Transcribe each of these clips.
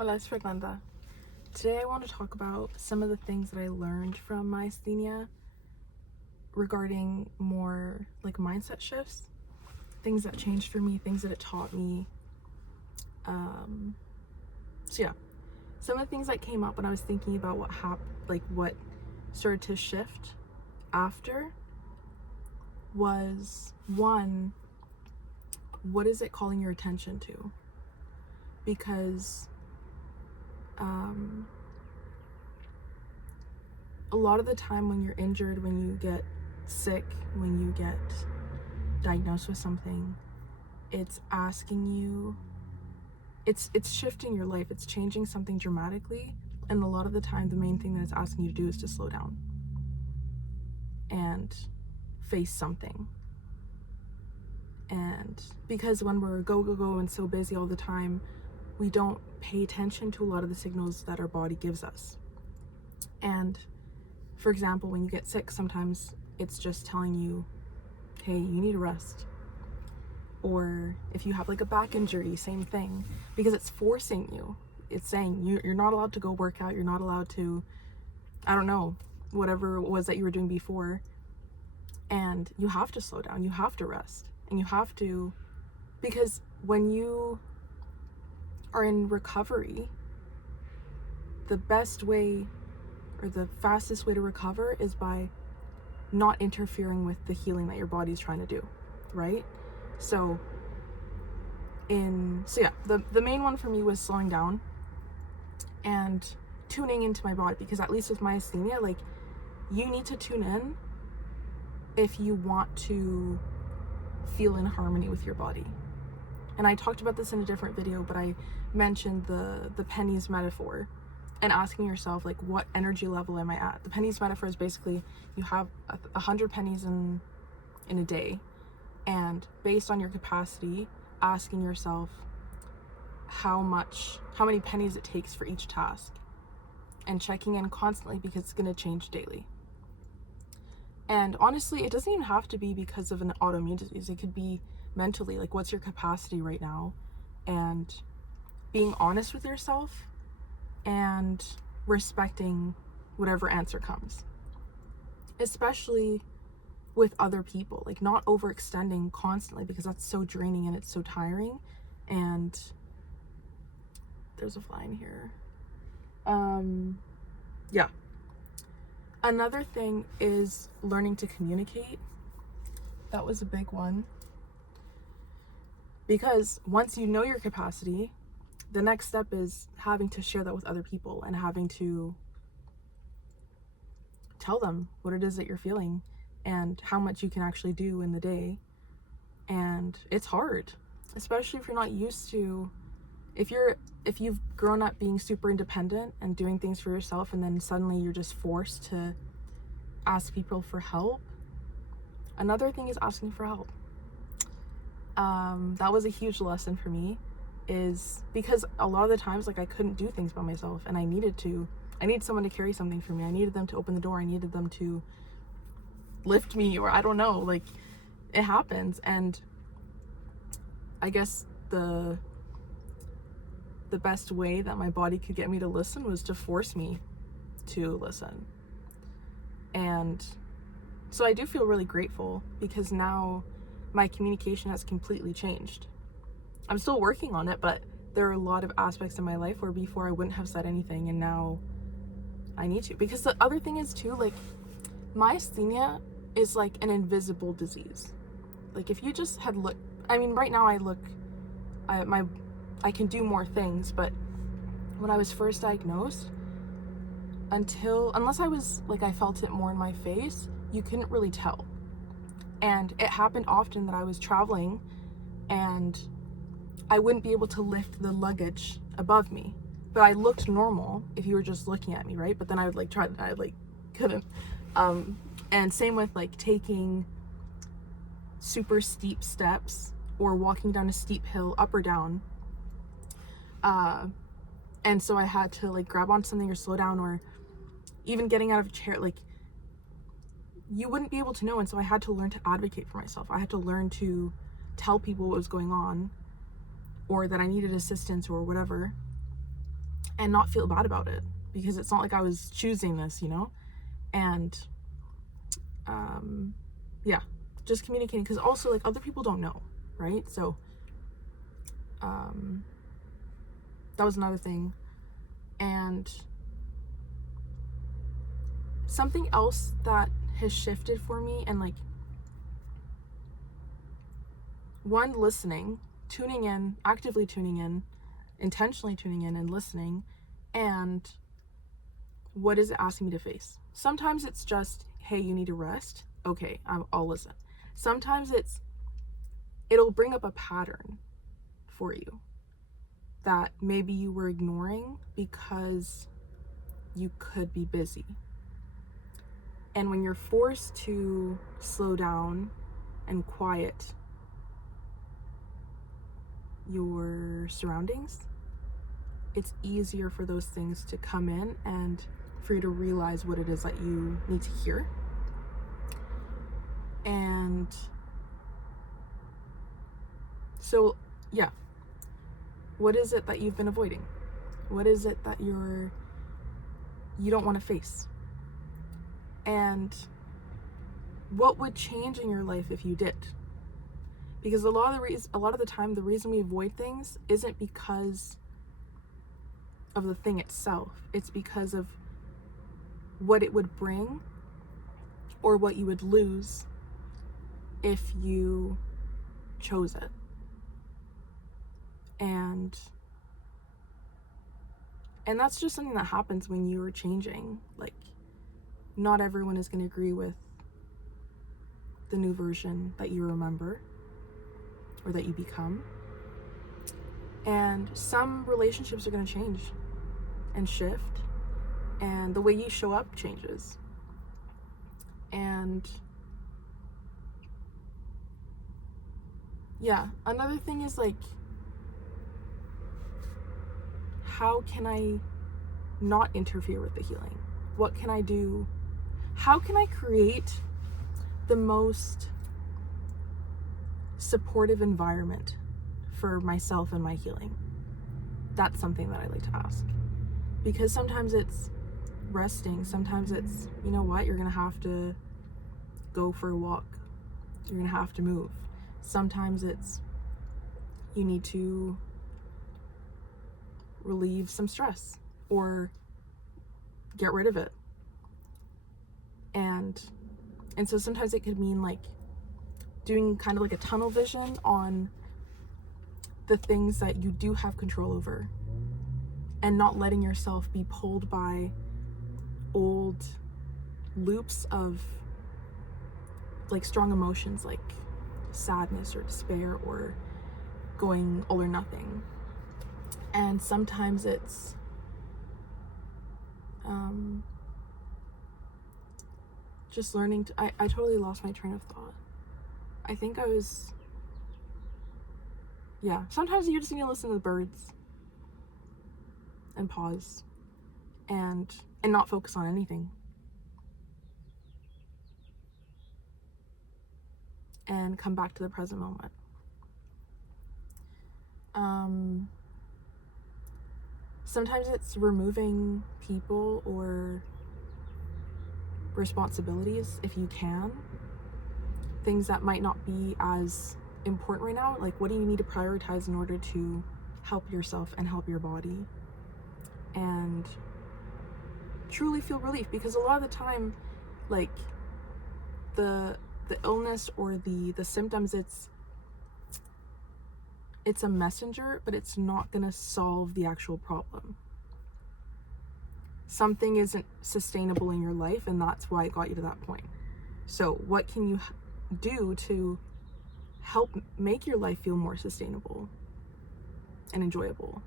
Hola, es Fernanda. Today I want to talk about some of the things that I learned from myasthenia regarding more like mindset shifts, things that changed for me, things that it taught me. Some of the things that came up when I was thinking about what started to shift after was, one, what is it calling your attention to? Because a lot of the time when you're injured, when you get sick, when you get diagnosed with something, it's asking you, it's shifting your life, it's changing something dramatically, and a lot of the time the main thing that it's asking you to do is to slow down and face something. And because when we're go and so busy all the time, we don't pay attention to a lot of the signals that our body gives us. And for example, when you get sick, sometimes it's just telling you, hey, you need a rest. Or if you have like a back injury, same thing, because it's forcing you. It's saying you're not allowed to go work out, you're not allowed to, I don't know, whatever it was that you were doing before. And you have to slow down, you have to rest, and you have to, because when you are in recovery, the best way or the fastest way to recover is by not interfering with the healing that your body's trying to do, right? The main one for me was slowing down and tuning into my body, because at least with myasthenia, like, you need to tune in if you want to feel in harmony with your body. And I talked about this in a different video, but I mentioned the pennies metaphor and asking yourself, like, what energy level am I at? The pennies metaphor is basically you have 100 pennies in a day, and based on your capacity, asking yourself how many pennies it takes for each task, and checking in constantly, because it's going to change daily. And honestly, it doesn't even have to be because of an autoimmune disease. It could be mentally, like, what's your capacity right now, and being honest with yourself and respecting whatever answer comes, especially with other people, like not overextending constantly, because that's so draining and it's so tiring. And there's a fly in here. Another thing is learning to communicate. That was a big one, because once you know your capacity, the next step is having to share that with other people and having to tell them what it is that you're feeling and how much you can actually do in the day. And it's hard, especially if you're not used to, if you've grown up being super independent and doing things for yourself, and then suddenly you're just forced to ask people for help. Another thing is asking for help. That was a huge lesson for me, is because a lot of the times, like, I couldn't do things by myself, and I needed someone to carry something for me. I needed them to open the door. I needed them to lift me, or I don't know, like, it happens. And I guess the best way that my body could get me to listen was to force me to listen. And so I do feel really grateful, because now my communication has completely changed. I'm still working on it, but there are a lot of aspects in my life where before I wouldn't have said anything, and now I need to. Because the other thing is too, like, myasthenia is like an invisible disease. Like, if you just had looked, I mean, right now I can do more things, but when I was first diagnosed, unless I was like, I felt it more in my face, you couldn't really tell. And it happened often that I was traveling and I wouldn't be able to lift the luggage above me, but I looked normal if you were just looking at me, right? But then I would like try, I like couldn't. And same with like taking super steep steps or walking down a steep hill, up or down. And so I had to like grab onto something or slow down, or even getting out of a chair, like, you wouldn't be able to know. And so I had to learn to advocate for myself. I had to learn to tell people what was going on, or that I needed assistance or whatever. and not feel bad about it, because it's not like I was choosing this, and yeah, just communicating, because also like other people don't know, right? So that was another thing. And something else that has shifted for me, and like, one, listening, tuning in, actively tuning in, intentionally tuning in and listening, and what is it asking me to face? Sometimes it's just, hey, you need to rest. Okay, I'll listen. Sometimes it'll bring up a pattern for you that maybe you were ignoring because you could be busy. And when you're forced to slow down and quiet your surroundings, it's easier for those things to come in and for you to realize what it is that you need to hear. And so, yeah, what is it that you've been avoiding? What is it that you don't want to face? And what would change in your life if you did? Because a lot of the time, the reason we avoid things isn't because of the thing itself. It's because of what it would bring or what you would lose if you chose it. And that's just something that happens when you are changing. Like, not everyone is going to agree with the new version that you remember or that you become. And some relationships are going to change and shift, and the way you show up changes. And yeah, another thing is like, how can I not interfere with the healing? What can I do? How can I create the most supportive environment for myself and my healing? That's something that I like to ask. Because sometimes it's resting. Sometimes it's, you know what, you're going to have to go for a walk. You're going to have to move. Sometimes it's, you need to relieve some stress or get rid of it. And so sometimes it could mean like doing kind of like a tunnel vision on the things that you do have control over, and not letting yourself be pulled by old loops of like strong emotions like sadness or despair or going all or nothing. And sometimes it's just learning to, I totally lost my train of thought. I think I was, yeah, sometimes you just need to listen to the birds and pause and not focus on anything. And come back to the present moment. Sometimes it's removing people or responsibilities if you can. Things that might not be as important right now. Like, what do you need to prioritize in order to help yourself and help your body and truly feel relief? Because a lot of the time, like, the illness or the symptoms, it's a messenger, but it's not going to solve the actual problem. Something isn't sustainable in your life, and that's why it got you to that point. So what can you do to help make your life feel more sustainable and enjoyable?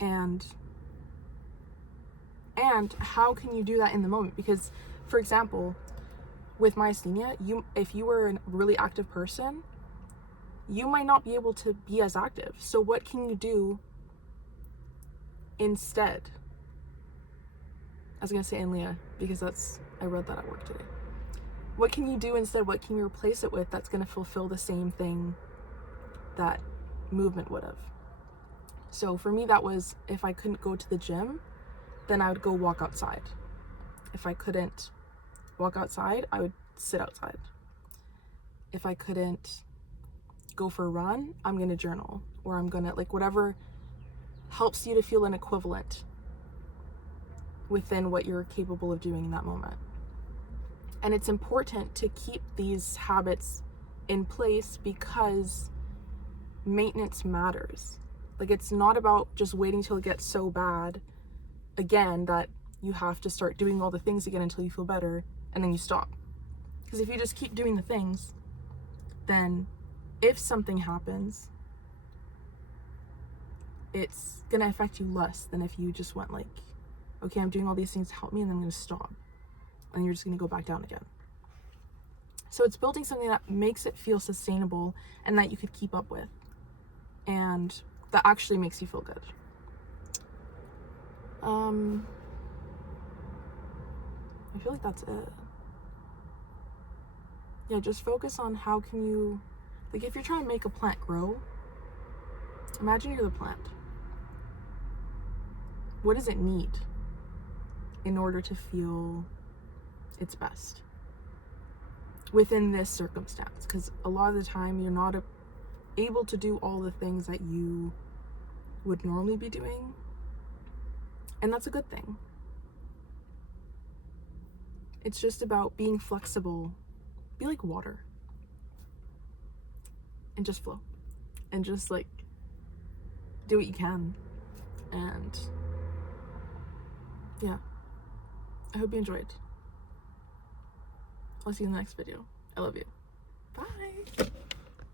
And how can you do that in the moment? Because, for example, with myasthenia, if you were a really active person, you might not be able to be as active. So what can you do instead? I was gonna say in Leah, because I read that at work today. What can you do instead? What can you replace it with that's gonna fulfill the same thing that movement would have? So for me, that was, if I couldn't go to the gym, then I would go walk outside. If I couldn't walk outside, I would sit outside. If I couldn't go for a run, I'm gonna journal, or I'm gonna, like, whatever helps you to feel an equivalent within what you're capable of doing in that moment. And it's important to keep these habits in place because maintenance matters. Like, it's not about just waiting till it gets so bad again that you have to start doing all the things again until you feel better and then you stop. Because if you just keep doing the things, then if something happens, it's gonna affect you less than if you just went like, okay, I'm doing all these things to help me, and then I'm gonna stop, and you're just gonna go back down again. So it's building something that makes it feel sustainable and that you could keep up with, and that actually makes you feel good. I feel like that's it. Yeah, just focus on how can you, like, if you're trying to make a plant grow, imagine you're the plant. What does it need in order to feel its best within this circumstance? Because a lot of the time you're not able to do all the things that you would normally be doing, and that's a good thing. It's just about being flexible. Be like water and just flow and just like do what you can. And yeah, I hope you enjoyed. I'll see you in the next video. I love you. Bye.